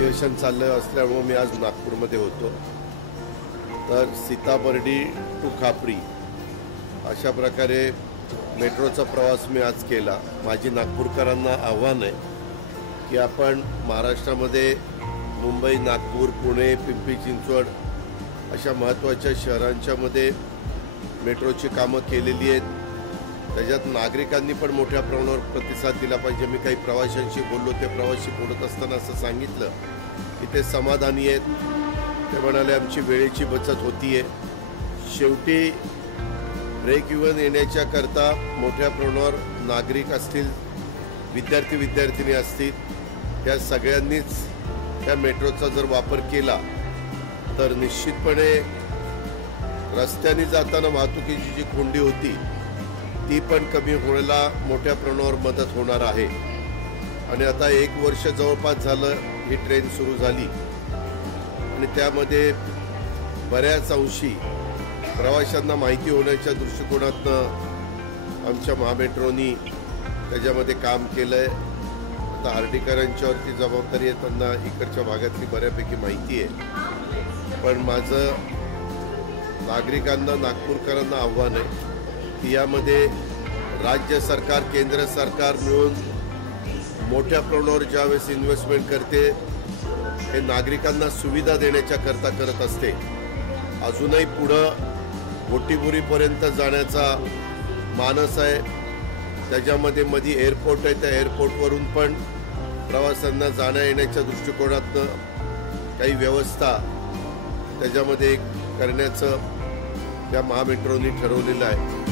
अधिवेशन चाललं असल्यामुळं मी आज नागपूरमध्ये होतो. तर सीताबर्डी टू खापरी अशा प्रकारे मेट्रोचा प्रवास मी आज केला. माझी नागपूरकरांना आव्हान आहे की आपण महाराष्ट्रामध्ये मुंबई नागपूर पुणे पिंपरी चिंचवड अशा महत्त्वाच्या शहरांच्यामध्ये मेट्रोची कामं केलेली आहेत. त्याच्यात नागरिकांनी पण मोठ्या प्रमाणावर प्रतिसाद दिला पाहिजे. मी काही प्रवाशांशी बोललो ते प्रवासी बोलत असताना असं सांगितलं की ते समाधानी आहेत. ते म्हणाले आमची वेळेची बचत होतीये. शेवटी ब्रेक इव्हन येण्याच्या करता मोठ्या प्रमाणावर नागरिक असतील विद्यार्थी विद्यार्थिनी असतील त्या सगळ्यांनीच त्या मेट्रोचा जर वापर केला तर निश्चितपणे रस्त्याने जाताना वाहतुकीची जी कोंडी होती ती पण कमी होण्याला मोठ्या प्रमाणावर मदत होणार आहे. आणि आता एक वर्ष जवळपास झालं ही ट्रेन सुरू झाली. आणि त्यामध्ये बऱ्याच अंशी प्रवाशांना माहिती होण्याच्या दृष्टिकोनातनं आमच्या महामेट्रोनी त्याच्यामध्ये काम केलं आहे आता हर्डीकरांच्यावरती जबाबदारी आहे त्यांना इकडच्या भागातली बऱ्यापैकी माहिती आहे. पण माझं नागरिकांना नागपूरकरांना आव्हान आहे. यामध्ये राज्य सरकार केंद्र सरकार मिळून मोठ्या प्रमाणावर ज्यावेळेस इन्व्हेस्टमेंट करते हे नागरिकांना सुविधा देण्याच्या करता करत असते. अजूनही पुढं गोटीबुरीपर्यंत जाण्याचा मानस आहे. त्याच्यामध्ये मध्ये एअरपोर्ट आहे. त्या एअरपोर्टवरून पण प्रवाशांना जाण्या येण्याच्या दृष्टिकोनातनं काही व्यवस्था त्याच्यामध्ये करण्याचं त्या महामेट्रोनी ठरवलेलं आहे.